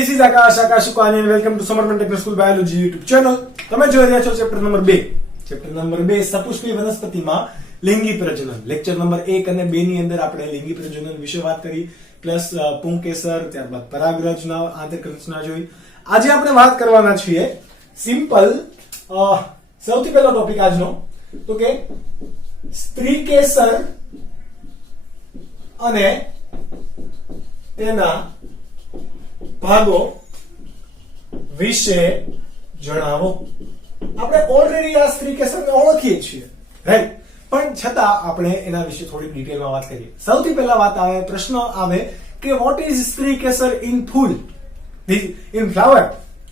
this is Akash Sukani and welcome to Summerman Technical School Biology YouTube channel. તમે જોઈ રહ્યા છો chapter number 2. Chapter number 2 સપુષ્પી વનસ્પતિમાં લિંગી પ્રજનન. લેક્ચર નંબર 1 અને 2 ની અંદર આપણે લિંગી પ્રજનન વિશે વાત કરી, પ્લસ પુંકેસર, ત્યારબાદ પરાગરજના, આંતરકંચના જોઈ. આજે આપણે વાત કરવાના છીએ સિમ્પલ સૌથી પહેલો ટોપિક આજનો તો કે સ્ત્રીકેસર અને તેના ભાગો વિશે જણાવો. આપણે ઓલરેડી આ સ્ત્રીકેસરને ઓળખીએ છીએ, રાઈટ, પણ છતાં આપણે એના વિશે થોડી ડિટેલમાં વાત કરીએ. સૌથી પહેલા વાત આવે, પ્રશ્ન આવે કે વોટ ઇઝ સ્ત્રીકેસર ઇન ફૂલ, ઇન ફ્લાવર.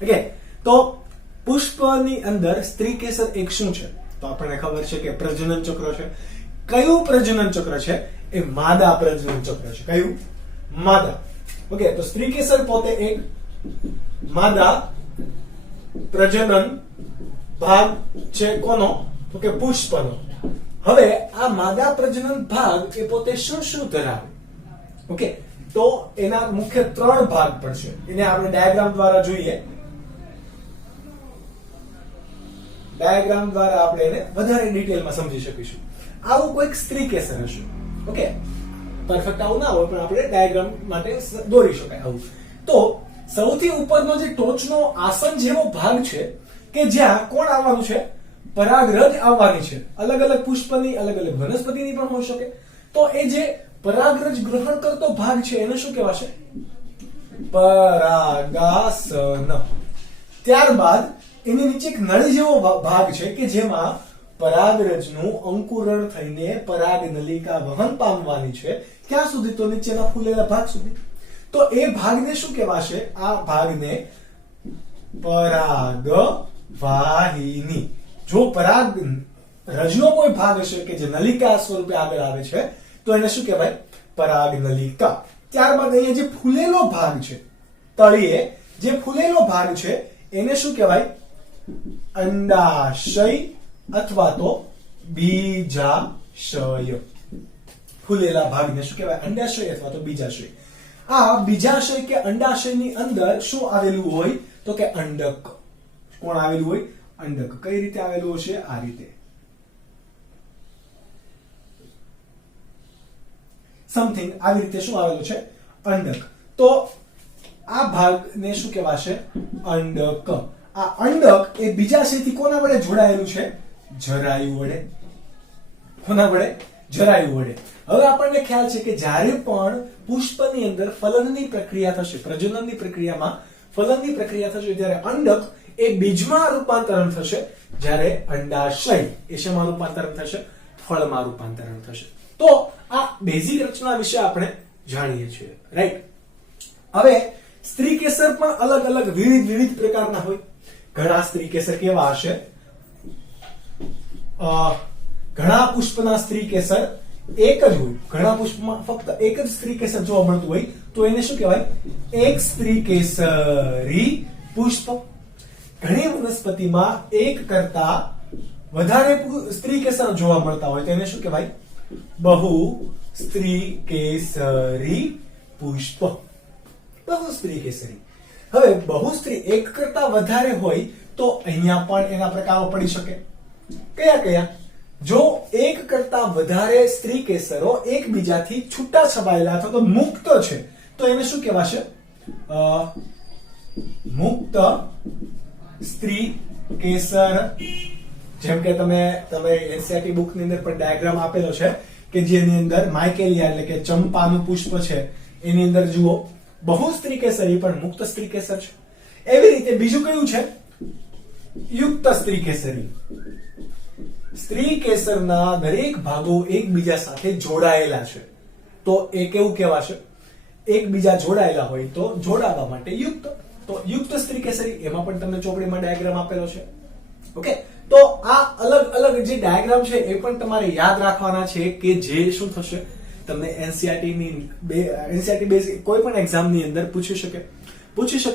ઓકે, તો પુષ્પની અંદર સ્ત્રીકેસર એક શું છે? તો આપણને ખબર છે કે પ્રજનન ચક્ર છે. કયું પ્રજનન ચક્ર છે? એ માદા પ્રજનન ચક્ર છે. કયું? માદા. ઓકે, તો સ્ત્રીકેસર પોતે એક માદા પ્રજનન ભાગ છે. કોનો? તો કે પુષ્પનો. હવે આ માદા પ્રજનન ભાગ એ પોતે શું શું ધરાવે? ઓકે, તો એના મુખ્ય 3 ભાગ પણ છે. એને આપણે ડાયાગ્રામ દ્વારા જોઈએ. ડાયાગ્રામ દ્વારા આપણે એને વધારે ડિટેલમાં સમજી શકીશું. આવું કોઈક સ્ત્રીકેસર હશે. ઓકે, પરફેક્ટ આવું ના હોય પણ આપણે ડાયાગ્રામ માટે દોરી શકાય આવું. તો સૌથી ઉપરનો જે ટોચનો આસન જેવો ભાગ છે કે જ્યાં કોણ આવવાનું છે? પરાગરજ આવવાની છે. અલગ અલગ પુષ્પની, અલગ અલગ વનસ્પતિની પણ હોઈ શકે. તો એ જે પરાગરજ ગ્રહણ કરતો ભાગ છે એને શું કહેવાશે? પરાગાસન. ત્યારબાદ એની નીચે એક નળી જેવો ભાગ છે કે જેમાં પરાગરજનું અંકુરણ થઈને પરાગ નલિકા વહન પામવાની છે. ક્યાં સુધી? તો નીચેના ફૂલેલા ભાગ સુધી. તો એ ભાગને શું કહેવાશે? આ ભાગને પરાગવાહિની. જો પરાગ રજનો કોઈ ભાગ હશે કે જે નલિકા સ્વરૂપે આગળ આવે છે તો એને શું કહેવાય? પરાગ નલિકા. ત્યારબાદ અહીંયા જે ફૂલેલો ભાગ છે, તળિયે જે ફૂલેલો ભાગ છે એને શું કહેવાય? અંડાશય અથવા તો બીજાશય. ફૂલેલા ભાગને શું કહેવાય? અંડાશય અથવા તો બીજાશય. આ બીજાશય કે અંડાશયની અંદર શું આવેલું હોય? તો કે અંડક. કોણ આવેલું હોય? અંડક. કઈ રીતે આવેલું હશે? આ રીતે. સમથિંગ આવી રીતે શું આવેલું છે? અંડક. તો આ ભાગને શું કહેવાશે? અંડક. આ અંડક એ બીજાશયથી કોના વડે જોડાયેલું છે? જરાયુ વડે. કોના વડે? જરાયુ વડે. હવે આપણને ખ્યાલ છે કે જ્યારે પણ પુષ્પની અંદર ફલનની પ્રક્રિયા થશે, પ્રજનનની પ્રક્રિયામાં ફલનની પ્રક્રિયા થશે, ત્યારે અંડક એ બીજમાં રૂપાંતરણ થશે, જ્યારે અંડાશય એ શેમાં રૂપાંતરણ થશે? ફળમાં રૂપાંતરણ થશે. તો આ બેઝિક રચના વિશે આપણે જાણીએ છીએ, રાઈટ. હવે સ્ત્રીકેસર પણ અલગ અલગ વિવિધ પ્રકારના હોય. ઘણા સ્ત્રીકેસર કેવા હશે? ઘણા પુષ્પના સ્ત્રીકેસર એક જ હોય. ઘણા પુષ્પમાં ફક્ત એક જ સ્ત્રીકેસર જોવા મળતું હોય તો એને શું કહેવાય? એક સ્ત્રીકેસરી પુષ્પ. ઘણી વનસ્પતિમાં એક કરતા વધારે સ્ત્રીકેસર જોવા મળતા હોય તો એને શું કહેવાય? બહુ સ્ત્રીકેસરી પુષ્પ. બહુ સ્ત્રીકેસરી. હવે બહુ સ્ત્રી એક કરતા વધારે હોય તો અહીંયા પણ એના પ્રકારો પડી શકે. કયા કયા? જો એક કરતા વધારે સ્ત્રીકેસરો એકબીજાથી છૂટા છવાયેલા અથવા તો મુક્ત છે તો એને શું કહેવાશે? મુક્ત સ્ત્રીકેસર. જેમ કે તમે એનસીઈઆરટી બુક ની અંદર પણ ડાયાગ્રામ આપેલો છે કે જેની અંદર માઇકેલિયા એટલે કે ચંપાનું પુષ્પ છે, એની અંદર જુઓ બહુ સ્ત્રીકેસરી પણ મુક્ત સ્ત્રીકેસર છે. એવી રીતે બીજું કયું છે? યુક્ત સ્ત્રીકેસરી. સ્ત્રીકેસરના દરેક ભાગો એકબીજા સાથે જોડાયેલા છે તો એ કેવું કહેવાશે? એકબીજા જોડાયેલા હોય તો જોડાવા માટે યુક્ત. તો યુક્ત સ્ત્રીકેસરી. એમાં પણ તમને ચોપડીમાં ડાયાગ્રામ આપેલો છે. ઓકે, તો આ અલગ અલગ જે ડાયાગ્રામ છે એ પણ તમારે યાદ રાખવાના છે કે જે શું થશે તમને એનસીઈઆરટી બેઝ કોઈ પણ એક્ઝામની અંદર પૂછી શકે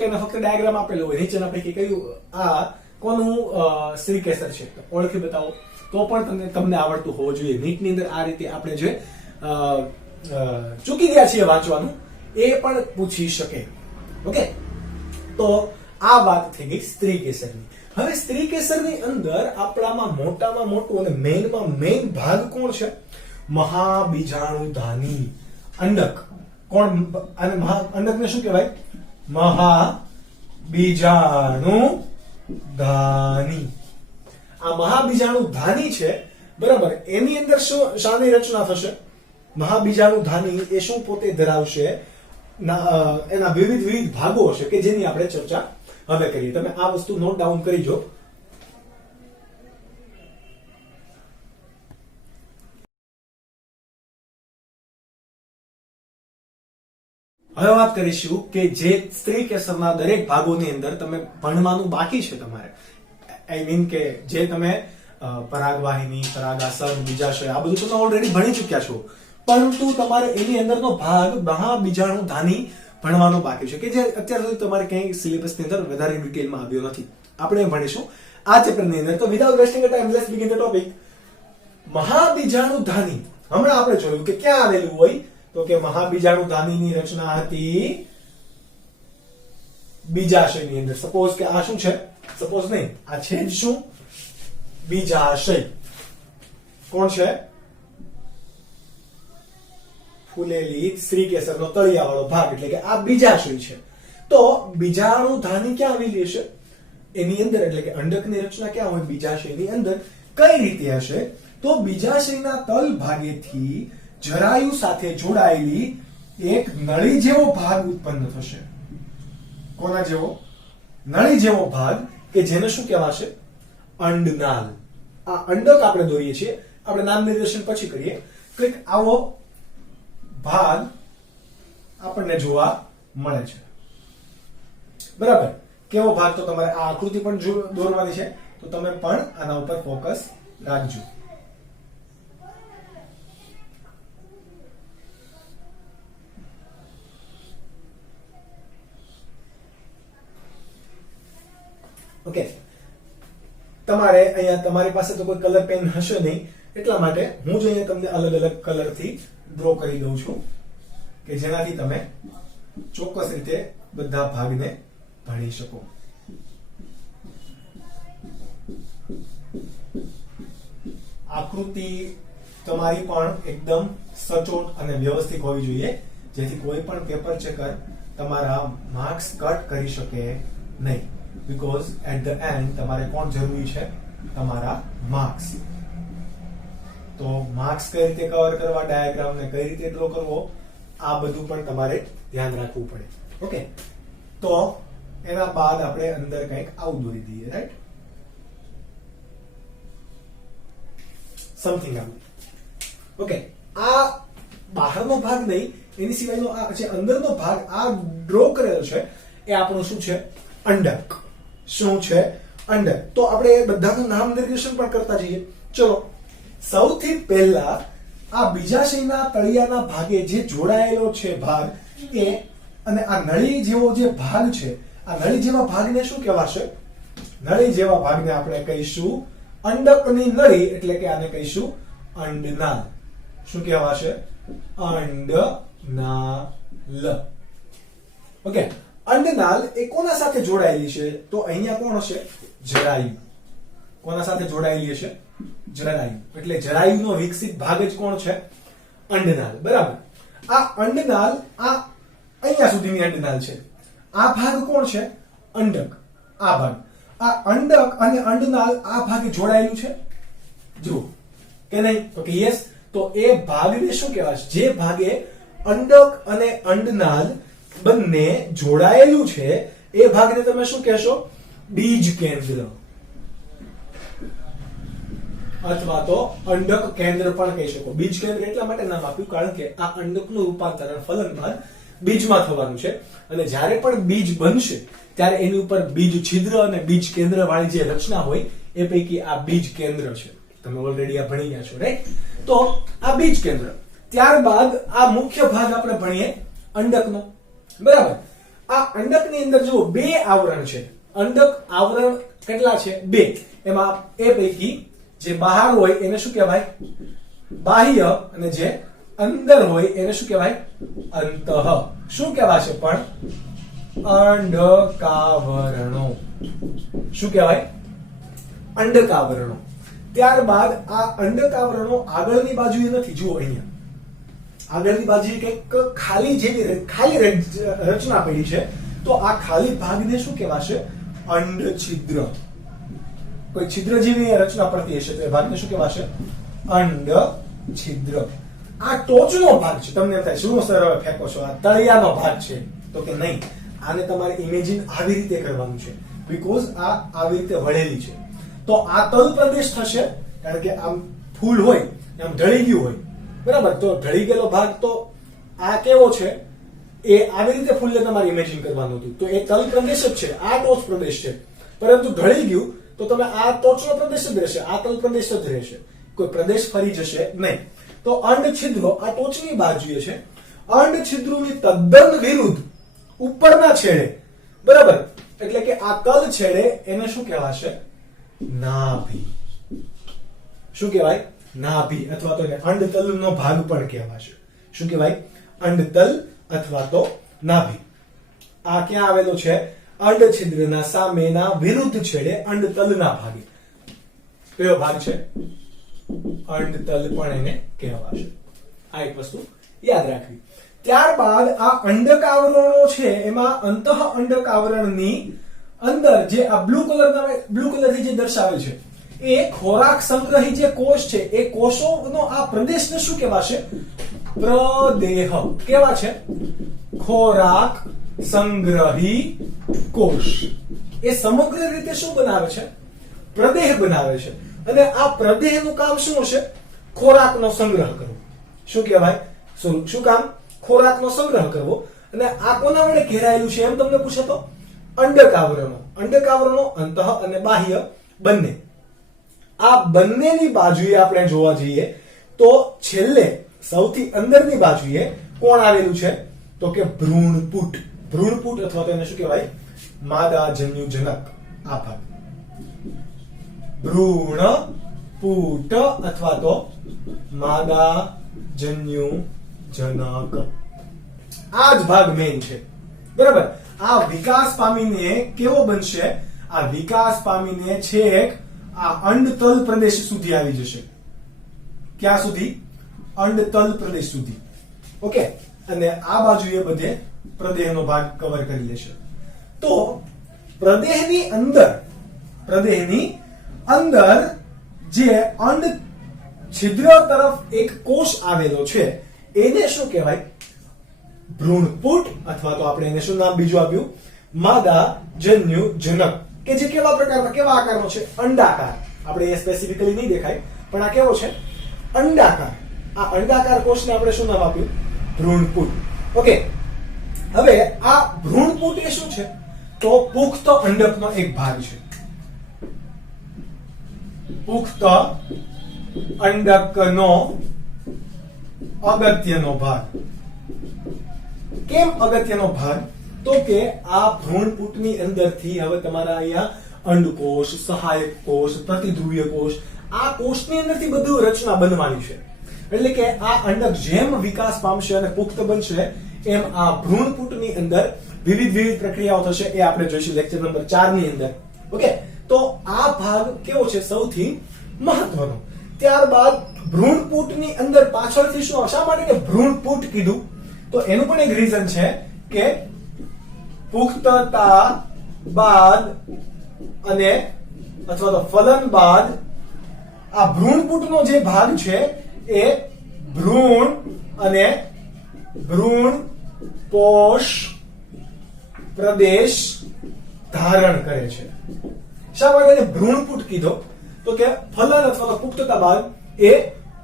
અને ફક્ત ડાયાગ્રામ આપેલો હોય, નીચેના પૈકી કયું આ કોનું સ્ત્રીકેસર છે ઓળખી બતાવો, તો પણ તમને આવડતું હોવું જોઈએ. નીટની અંદર આ રીતે આપણે જે ચૂકી ગયા છીએ વાંચવાનું એ પણ પૂછી શકે. ઓકે, તો આ વાત થઈ ગઈ સ્ત્રી કેસરની. હવે સ્ત્રી કેસરની અંદર આપણામાં મોટામાં મોટું અને મેઇનમાં મેઇન ભાગ કોણ છે? મહાબીજાણુધાની અંડક. કોણ? અને અંડકને શું કહેવાય? મહાબીજાણુધાની. આ મહાબીજાણુધાની છે, બરાબર. એની અંદર શું શાની રચના થશે? મહાબીજાણુધાની એ શું પોતે ધરાવશે? એના વિવિધ ભાગો હશે કે જેની આપણે ચર્ચા હવે કરીએ. તમે આ વસ્તુ નોટ ડાઉન કરી જો. હવે વાત કરીશું કે જે સ્ત્રી કેસરના દરેક ભાગોની અંદર તમે ભણવાનું બાકી છે તમારે. આઈ મીન કે જે તમે પરાગવાહિની, પરાગાસન, બીજાશય આ બધું તમે ઓલરેડી ભણી ચૂક્યા છો, પરંતુ તમારે એની અંદરનો ભાગ મહાબીજાણુધાની ભણવાનો બાકી છે કે જે અત્યાર સુધી તમારે ક્યાંય સિલેબસની અંદર વધારે ડિટેલમાં આવ્યો નથી. આપણે ભણીશું આ ચેપ્ટરની અંદર. તો without wasting time let's begin the topic. મહાબીજાણુધાની હમણાં આપણે જોયું કે ક્યાં આવેલું હોય, તો કે મહાબીજાણુધાનીની રચના હતી બીજાશયની અંદર. સપોઝ કે આ શું છે? સપોઝ નહીં, આ છે જ શું? બીજાશય. કોણ છે? ફૂલેલી સ્ત્રી કેસરનો તળિયાવાળો ભાગ, એટલે કે આ બીજાશય છે. તો બીજાણુધાની ક્યાં આવેલી હશે? એની અંદર, એટલે કે અંડકની રચના ક્યાં હોય? બીજાશયની અંદર. કઈ રીતે હશે? તો બીજાશયના તલ ભાગેથી જરાયુ સાથે જોડાયેલી એક નળી જેવો ભાગ ઉત્પન્ન થશે. કોના જેવો? નળી જેવો ભાગ, કે જેને શું કહેવાશે? અંડનાલ. આ અંડક આપણે દોરીએ છીએ, આપણે નામ નિર્દેશન પછી કરીએ. કંઈક આવો ભાગ આપણને જોવા મળે છે, બરાબર. કેવો ભાગ? તો તમારે આ આકૃતિ પણ દોરવાની છે, તો તમે પણ આના ઉપર ફોકસ રાખજો. ઓકે, તમારે અહીંયા તમારી પાસે તો કોઈ કલર પેન હશે નહીં, એટલા માટે હું જ અહીંયા તમને અલગ અલગ કલર થી ડ્રો કરી દઉં છું કે જેનાથી તમે ચોક્કસ રીતે બધા ભાગને ભણી શકો. આકૃતિ તમારી પણ એકદમ સચોટ અને વ્યવસ્થિત હોવી જોઈએ, જેથી કોઈ પણ પેપર ચેકર તમારા માર્ક્સ કટ કરી શકે નહીં. બીકોઝ એટ ધ એન્ડ તમારે કોણ જરૂરી છે? તમારા માર્ક્સ. તો માર્ક્સ કઈ રીતે કવર કરવા, ડાયાગ્રામ ને કઈ રીતે ડ્રો કરવો, આ બધું પણ તમારે ધ્યાન રાખવું પડે. ઓકે, તો એના બાદ આપણે અંદર કંઈક આવું દોરી દઈએ, રાઈટ? સમથિંગ આવું. ઓકે, આ બહારનો ભાગ નહીં, એની સિવાયનો આ જે અંદરનો ભાગ આ ડ્રો કરેલો છે એ આપણું શું છે? અંડક. શું છે? અંડક. તો આપણે બધાનું નામ નિર્દેશન પણ કરતા જઈએ. ચલો, સૌથી પહેલા આ બીજાશયના તળિયાના ભાગે જે જોડાયેલો છે ભાગ એ, અને આ નળી જેવો જે ભાગ છે, આ નળી જેવા ભાગને શું કહેવાશે? નળી જેવા ભાગને આપણે કહીશું અંડકની નળી, એટલે કે આને કહીશું અંડનાલ. શું કહેવાશે? અંડનાલ. ઓકે, અંડનાલ એ કોના સાથે જોડાયેલી છે? તો અહીંયા કોણ હશે? જરાયુ. કોના સાથે જોડાયેલી હશે? જરાયુ. એટલે જરાયુનો વિકસિત ભાગ જ કોણ છે? અંડનાલ. બરાબર. આ અંડનાલ, આ અહીંયા સુધીની અંડનાલ છે. આ ભાગ કોણ છે? અંડક. આ ભાગ, આ અંડક અને અંડનાલ આ ભાગે જોડાયેલું છે. જુઓ કે નહીં? તો કે યસ. તો એ ભાગને શું કહેવાશે? જે ભાગે અંડક અને અંડનાલ બંને જોડાયેલું છે એ ભાગને તમે શું કહેશો? બીજ કેન્દ્ર, અથવા તો અંડક કેન્દ્ર પણ કહી શકો. બીજ કેન્દ્ર એટલા માટે નામ આપ્યું કારણ કે આ અંડકનું રૂપાંતરણ ફલન બાદ બીજમાં થવાનું છે, અને જ્યારે પણ બીજ બનશે ત્યારે એની ઉપર બીજ છિદ્ર અને બીજ કેન્દ્ર વાળી જે રચના હોય એ પૈકી આ બીજ કેન્દ્ર છે. તમે ઓલરેડી આ ભણી ગયા છો, રાઈટ? તો આ બીજ કેન્દ્ર. ત્યારબાદ આ મુખ્ય ભાગ આપણે ભણીએ અંડકનો, બરાબર. આ અંડકની અંદર જો બે આવરણ છે. અંડક આવરણ કેટલા છે? બે. એમાં એ પૈકી જે બહાર હોય એને શું કહેવાય? બાહ્ય. અને જે અંદર હોય એને શું કહેવાય? અંતઃ. શું કહેવાશે પણ? અંડકાવરણો. શું કહેવાય? અંડકાવરણો. ત્યારબાદ આ અંડકાવરણો આગળની બાજુએ નથી. જુઓ અહીંયા આગળની બાજુએ કંઈક ખાલી જેવી ખાલી રચના પડી છે. તો આ ખાલી ભાગને શું કહેવાશે? અંડછિદ્ર. કોઈ છિદ્ર જેવી રચના પડતી હશે તો એ ભાગને શું કહેવાશે? અંડછિદ્ર. આ ટોચનો ભાગ છે. તમને એમ થાય શું સર ફેંકો છો, આ તળિયાનો ભાગ છે? તો કે નહીં, આને તમારે ઇમેજિન આવી રીતે કરવાનું છે, બીકોઝ આ આવી રીતે વળેલી છે. તો આ તલ પ્રદેશ થશે, કારણ કે આમ ફૂલ હોય આમ ઢળી ગયું હોય, બરાબર? તો ઢળી ગયેલો ભાગ, તો આ કેવો છે? એ આવી રીતે ફૂલને તમારે ઇમેજિન કરવાનું હતું. તો એ તલ પ્રદેશ જ છે, આ ટોચ પ્રદેશ છે. પરંતુ ઢળી ગયું તો તમે આ ટોચનો પ્રદેશ જ રહેશે, આ તલ પ્રદેશ જ રહેશે, કોઈ પ્રદેશ ફરી જશે નહીં. તો અંડછિદ્રો આ ટોચની બાજુએ છે. અંડછિદ્રોની તદ્દન વિરુદ્ધ ઉપરના છેડે, બરાબર? એટલે કે આ તલ છેડે એને શું કહેવાશે? નાભી. શું કહેવાય? નાભી, અથવા તો અંડતલનો ભાગ પણ કહેવાશે. શું કહેવાય? અંડતલ અથવા તો નાભી. આ ક્યાં આવેલો છે? અંડછિદ્રના સામેના વિરુદ્ધ છેડે અંડતલના ભાગે. કયો ભાગ છે? અંડતલ પણ એને કહેવાશે. આ એક વસ્તુ યાદ રાખવી. ત્યારબાદ આ અંડકાવરણો છે, એમાં અંતઃ અંડકાવરણની અંદર જે આ બ્લુ કલરથી જે દર્શાવેલ છે એ ખોરાક સંગ્રહી જે કોષ છે, એ કોષોનો આ પ્રદેશને શું કહેવાશે? પ્રદેહ. કેવા છે? ખોરાક સંગ્રહી કોષ. એ સમગ્ર રીતે શું બનાવે છે? પ્રદેહ બનાવે છે. અને આ પ્રદેહનું કામ શું હશે? ખોરાકનો સંગ્રહ કરવો. શું કહેવાય? શું કામ? ખોરાકનો સંગ્રહ કરવો. અને આ કોના વડે ઘેરાયેલું છે એમ તમને પૂછે તો? અંડકાવરણો. અંડકાવરણો અંતઃ અને બાહ્ય બંને. આ બંનેની બાજુએ આપણે જોવા જઈએ તો છેલ્લે સૌથી અંદરની બાજુએ કોણ આવેલું છે? તો કે ભ્રૂણપુટ. ભ્રૂણપુટ અથવા તો એને શું કહેવાય? માદાજન્યુજનક. આ ભાગ ભ્રૂણપુટ અથવા તો માદાજન્યુજનક. આ જ ભાગ મેઇન છે, બરાબર? આ વિકાસ પામીને કેવો બનશે? આ વિકાસ પામીને છેક આ અંડતલ પ્રદેશ સુધી આવી જશે. ક્યાં સુધી? અંડતલ પ્રદેશ સુધી. ઓકે. અને આ બાજુએ બધે પ્રદેહનો ભાગ કવર કરી લેશે. તો પ્રદેહની અંદર જે અંડ છિદ્ર તરફ એક કોષ આવેલો છે એને શું કહેવાય? ભ્રૂણપુટ, અથવા તો આપણે એને શું નામ બીજું આપ્યું? માદાજન્યુજનક. કે જે કેવા પ્રકારના, કેવા આકારનો છે? અંડાકાર. આપણે એ સ્પેસિફિકલી નહીં દેખાય, પણ આ કેવો છે? અંડાકાર. આ અંડાકાર કોષને આપણે શું નામ આપ્યું? ભ્રૂણપુટ. ઓકે. હવે આ ભ્રૂણપુટ એ શું છે? તો પુખ્ત અંડકનો એક ભાગ છે. પુખ્ત અંડકનો અગત્યનો ભાગ. કેમ અગત્યનો ભાગ? તો કે આ ભ્રૂણપુટની અંદરથી હવે તમારા અહીંયા અંડકોષ, સહાયક કોષ, પ્રતિધ્રુવીય કોષ, આ કોષની અંદરથી બધું રચના બનવાની છે. એટલે કે આ અંડક જેમ વિકાસ પામશે અને પુખ્ત બનશે એમ આ ભ્રૂણપુટની અંદર વિવિધ પ્રક્રિયાઓ થશે. એ આપણે જોઈશું લેક્ચર નંબર 4 ની અંદર. ઓકે. તો આ ભાગ કેવો છે? સૌથી મહત્વનો. ત્યારબાદ ભ્રૂણપુટની અંદર પાછળથી શું? શા માટે ભ્રૂણપુટ કીધું? તો એનું પણ એક રીઝન છે કે પુખ્તતા બાદ અને અથવા તો ફલન બાદ આ ભ્રૂણપુટનો જે ભાગ છે એ ભ્રૂણ અને ભ્રૂણ પોષ પ્રદેશ ધારણ કરે છે. શા માટે ભ્રૂણપુટ કીધો? તો કે ફલન અથવા તો પુખ્તતા બાદ એ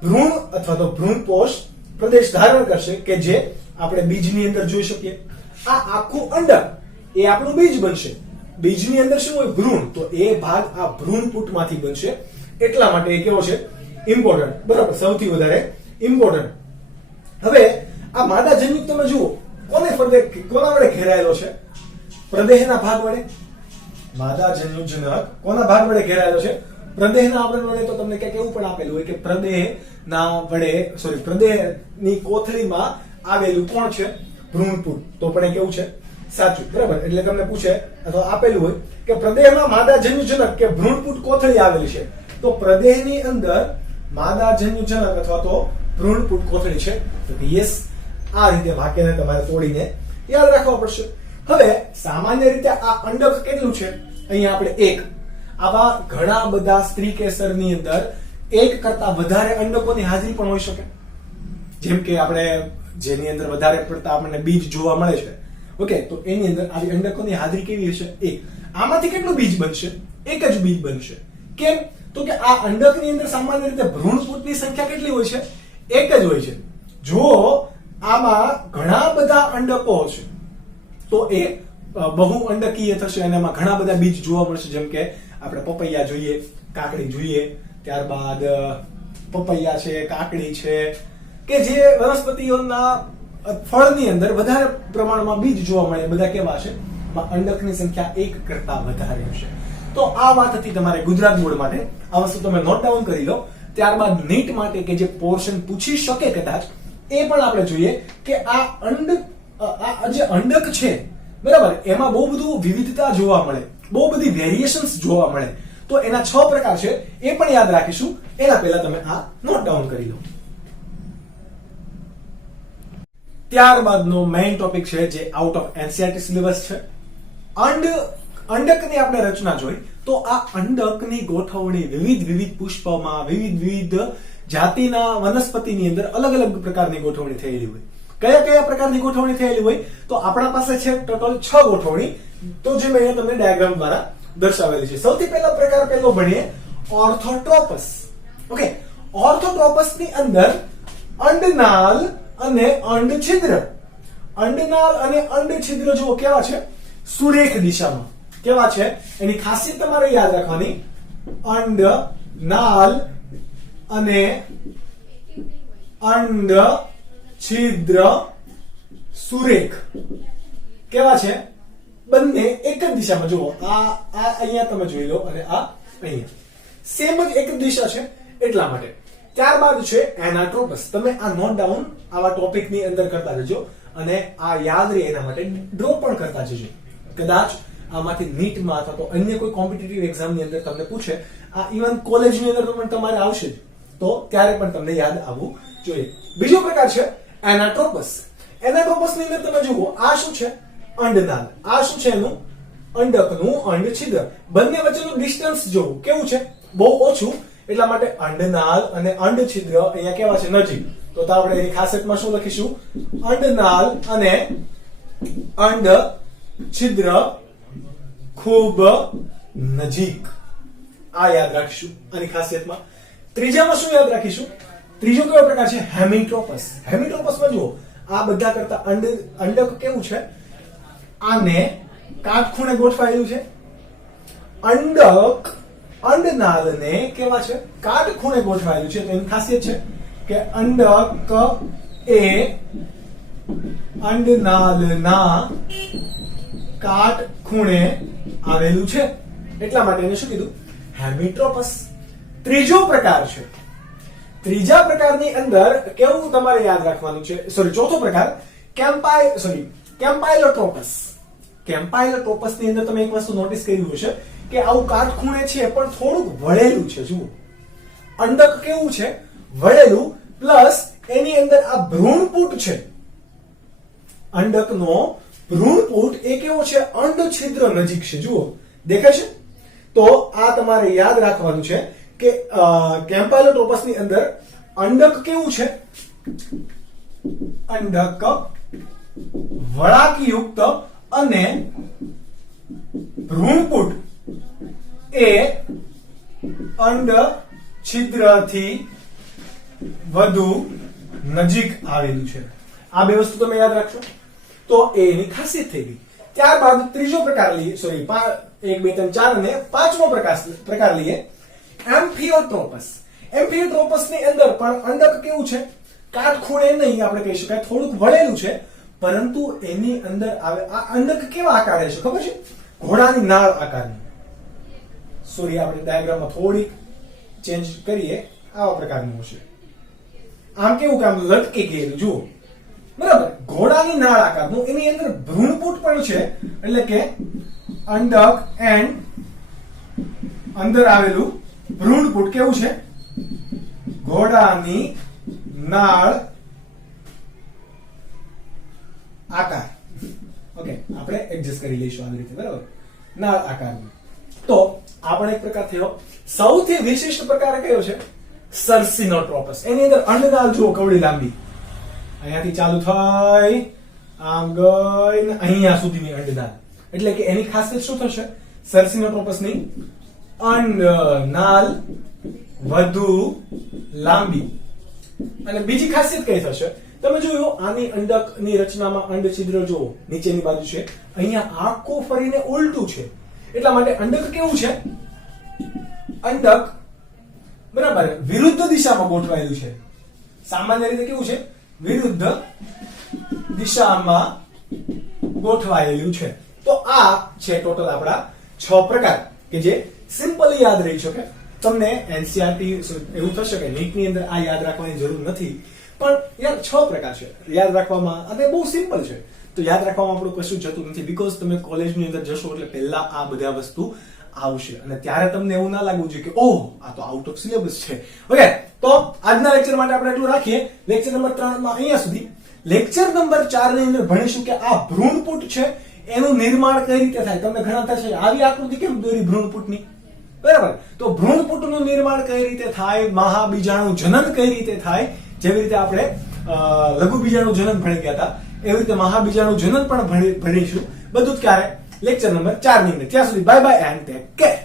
ભ્રૂણ અથવા તો ભ્રૂણ પોષ પ્રદેશ ધારણ કરશે કે જે આપણે બીજની અંદર જોઈ શકીએ. આ આખું અંડક એ આપણું બીજ બનશે. બીજની અંદર શું હોય? ભ્રૂણ. તો એ ભાગ આ ભ્રૂણપુટમાંથી બનશે. એટલા માટે એ કેવો છે? ઇમ્પોર્ટન્ટ. બરાબર, સૌથી વધારે ઇમ્પોર્ટન્ટ. હવે આ માદાજન્યુક તમે જુઓ કોના વડે ઘેરાયેલો છે? પ્રદેહના ભાગ વડે. માદાજન્યુજનક કોના ભાગ વડે ઘેરાયેલો છે? પ્રદેહના આવરણ વડે. તો તમને ક્યાંક એવું પણ આપેલું હોય કે પ્રદેહની કોથળીમાં આવેલું કોણ છે? ભ્રૂણપુટ. તો પણ એ કેવું છે? સાચું, બરાબર. એટલે તમને પૂછે અથવા આપેલું હોય કે પ્રદેહમાં માદાજન્યુજનક કે ભ્રૂણપૂટ કોથળી આવેલી છે, તો પ્રદેહની અંદર માદાજન્યુજનક અથવા તો ભ્રૂણપૂટ કોથળી છે. તો યસ, આ રીતે વાક્યને તમારે તોડીને યાદ રાખવા પડશે. હવે સામાન્ય રીતે આ અંડક કેટલું છે? અહીંયા આપણે 1. આવા ઘણા બધા સ્ત્રી કેસરની અંદર 1 કરતા વધારે અંડકોની હાજરી પણ હોઈ શકે. જેમ કે આપણે જેની અંદર વધારે પડતા આપણને બીજ જોવા મળે છે, ઓકે, તો એની અંદર આવી અંડકોની હાજરી કેવી હશે? 1. આમાંથી કેટલું બીજ બનશે? 1 જ બીજ બનશે. કેમ? તો કે આ અંડકની અંદર સામાન્ય રીતે ભ્રૂણપૂટની સંખ્યા કેટલી હોય છે? 1 જ હોય છે. જો આમાં ઘણા બધા અંડકો હશે તો એ બહુ અંડકીય થશે અને એમાં ઘણા બધા બીજ જોવા મળશે. જેમ કે આપણે પપૈયા જોઈએ, કાકડી જોઈએ, ત્યારબાદ પપૈયા છે, કાકડી છે, કે જે વનસ્પતિઓના ફળની અંદર વધારે પ્રમાણમાં બીજ જોવા મળે, બધા કેવા છે? અંડકની સંખ્યા 1 કરતા વધારે હશે. તો આ વાત હતી તમારે ગુજરાત બોર્ડ માટે. આ વસ્તુ તમે નોટ ડાઉન કરી લો. ત્યારબાદ નીટ માટે કે જે પોર્શન પૂછી શકે કદાચ, એ પણ આપણે જોઈએ કે આ જે અંડક છે, બરાબર, એમાં બહુ બધું વિવિધતા જોવા મળે, બહુ બધી વેરિએશન્સ જોવા મળે. તો એના 6 પ્રકાર છે, એ પણ યાદ રાખીશું. એના પહેલા તમે આ નોટ ડાઉન કરી લો. ત્યારબાદનો મેઇન ટોપિક છે જે આઉટ ઓફ એનસીઈઆરટી સિલેબસ છે. અંડકની આપણે રચના જોઈ, તો આ અંડકની ગોઠવણી વિવિધ પુષ્પમાં, વિવિધ જાતિના વનસ્પતિની અંદર અલગ અલગ પ્રકારની ગોઠવણી થયેલી હોય. કયા કયા પ્રકારની ગોઠવણી થયેલી હોય? તો આપણા પાસે છે ટોટલ 6 ગોઠવણી. તો જે મેં તમને ડાયાગ્રામ દ્વારા દર્શાવેલી છે. સૌથી પહેલો પ્રકાર પહેલો ભણીએ ઓર્થોટ્રોપસ. ઓકે, ઓર્થોટ્રોપસની અંદર અંડનાલ અને અંડછિદ્ર. અંડનાલ અને અંડછિદ્ર જુઓ કેવા છે? સુરેખ દિશામાં. કેવા છે? એની ખાસિયત તમારે યાદ રાખવાની. અંડનાલ અને અંડછિદ્ર સુરેખ કેવા છે? બંને એક જ દિશામાં. જુઓ, આ અહીંયા તમે જોઈ લો અને આ અહીંયા સેમ જ એક જ દિશા છે, એટલા માટે. ત્યારબાદ છે એનાટ્રોપસ. તમે આ નોટ ડાઉન આવા ટોપિકની અંદર કરતા જજો અને આ યાદ રહે એના માટે ડ્રો પણ કરતા જજો. કદાચ આમાંથી નીટમાં અથવા તો અન્ય કોઈ કોમ્પિટિટિવ એક્ઝામની અંદર તમને પૂછે, આ ઇવન કોલેજની અંદર પણ તમારે આવશે જ, તો ત્યારે પણ તમને યાદ આવવું જોઈએ. બીજો પ્રકાર છે એનાટ્રોપસ. એનાટ્રોપસની અંદર તમે જુઓ, આ શું છે? અંડનાલ. આ શું છે? એનું અંડકનું અંડછિદ્ર. બંને વચ્ચેનું ડિસ્ટન્સ જોવું કેવું છે? બહુ ઓછું. એટલા માટે અંડનાલ અને અંડછિદ્ર અહીંયા કેવા છે? નજીક. તો આપણે એની ખાસિયતમાં શું લખીશું? અંડનાલ અને અંડછિદ્ર ખૂબ નજીક. આ યાદ રાખીશું આની ખાસિયતમાં. ત્રીજામાં શું યાદ રાખીશું? ત્રીજો કયો પ્રકાર છે? હેમિટ્રોપસ. હેમિટ્રોપસમાં જુઓ, આ બધા કરતા અંડક કેવું છે? આને કાટખૂણે ગોઠવાયેલું છે. અંડક અંડનાલને કેવા છે? કાટખૂણે ગોઠવાયેલું છે. તો એની ખાસિયત છે કે અંડક એ અંડનાલના કાટખૂણે આવેલું છે, એટલા માટે એને શું કીધું? હેમિટ્રોપસ. ત્રીજો પ્રકાર છે. ત્રીજા પ્રકારની અંદર કેવું તમારે યાદ રાખવાનું છે? ચોથો પ્રકાર કેમ્પાઇલોટ્રોપસ. કેમ્પાઇલોટ્રોપસ ની અંદર તમે એક વસ્તુ નોટિસ કર્યું હશે કે આવું કાટખૂણે છે પણ થોડુંક વળેલું છે. જુઓ, અંડક કેવું છે? વળેલું, પ્લસ એની અંદર આ ભ્રૂણપૂટ છે. અંડકનો ભ્રૂણપૂટ એ કેવો છે? અંડછિદ્ર નજીક છે. જુઓ, દેખાય છે? તો આ તમારે યાદ રાખવાનું છે કે કેમ્પાઇલોટ્રોપસ ની અંદર અંડક કેવું છે? અંડક વળાંકયુક્ત અને ભ્રૂણપૂટ એ અંડછિદ્રથી વધુ નજીક આવેલું છે. આ બે વસ્તુ તમે યાદ રાખશો તો એની ખાસિયત થઈ ગઈ. ત્યારબાદ ત્રીજો પ્રકાર લઈએ, 1 2 3 4 અને પાંચમો પ્રકાર લઈએ એમ્ફિયોટ્રોપસ. એમ્ફિયોટ્રોપસ ની અંદર પણ અંડક કેવું છે? કાટખૂણે નહીં આપણે કહી શકાય, થોડુંક વળેલું છે, પરંતુ એની અંદર આવે આ અંડક કેવા આકારે છે ખબર છે? ઘોડાની નાળ આકારની. આપણે ડાયાગ્રામમાં થોડી ચેન્જ કરીએ, આવા પ્રકારનું હશે. આમ કેવું કે આમ લટકી ગયેલું. જુઓ, બરાબર. ઘોડાની નાળ આકારનું, એની અંદર ભ્રૂણપુટ પણ છે, એટલે કે અંડક એન્ડ અંદર આવેલું ભ્રૂણપુટ કેવું છે? ઘોડાની નાળ આકાર. ઓકે, આપણે એડજસ્ટ કરી લઈશું આવી રીતે, બરાબર. નાળ આકારનું. તો આ પણ એક પ્રકાર થયો. સૌથી વિશિષ્ટ પ્રકાર કયો છે? સર્સિનોટ્રોપસ. એની અંદર અંડનાળ જુઓ, કવડી લાંબી, અહીંયાથી ચાલુ થઈ આમ ગઈ ને અહીંયા સુધીની અંડનાળ. એટલે કે એની ખાસિયત શું થશે? સર્સિનોટ્રોપસની અંડનાળ વધુ લાંબી. અને બીજી ખાસિયત કઈ થશે? તમે જોયું આની અંડકની રચનામાં અંડ છિદ્ર જુઓ, નીચેની બાજુ છે, અહીંયા આખું ફરીને ઉલટું છે. એટલા માટે અંડક કેવું છે? અંડક બરાબર વિરુદ્ધ દિશામાં ગોઠવાયેલું છે. સામાન્ય રીતે કેવું છે? વિરુદ્ધ દિશામાં ગોઠવાયેલું છે. તો આ છે ટોટલ આપણા 6 પ્રકાર કે જે સિમ્પલી યાદ રહી શકે. તમને એનસીઆરટી એવું થશે કે નીટની અંદર આ યાદ રાખવાની જરૂર નથી, પણ યાર 6 પ્રકાર છે યાદ રાખવામાં, અને બહુ સિમ્પલ છે. તો યાદ રાખવામાં આપણું કશું જતું નથી, બીકોઝ તમે કોલેજની અંદર જશો એટલે પહેલા આ બધા વસ્તુ આવશે, અને ત્યારે તમને એવું ના લાગવું જોઈએ કે ઓહ આ તો આઉટ ઓફ સિલેબસ છે. ઓકે, તો આજના લેક્ચર માટે આપણે એટલું રાખીએ. લેક્ચર નંબર 3 માં અહીંયા સુધી. લેક્ચર નંબર 4 ની અંદર ભણીશું કે આ ભ્રૂણપુટ છે એનું નિર્માણ કઈ રીતે થાય. તમને ઘણા થશે આવી આકૃતિ કેમ દોરી ભ્રૂણપુટની, બરાબર. તો ભ્રૂણપુટનું નિર્માણ કઈ રીતે થાય, મહાબીજાણુ જનન કઈ રીતે થાય, જેવી રીતે આપણે લઘુ બીજાણુ જનન ભણી ગયા હતા, એવી રીતે મહાબીજાણુ જનન પણ ભણીશું. બધું જ ક્યારે? લેક્ચર નંબર 4 ની અંદર. ત્યાં સુધી bye bye and take care.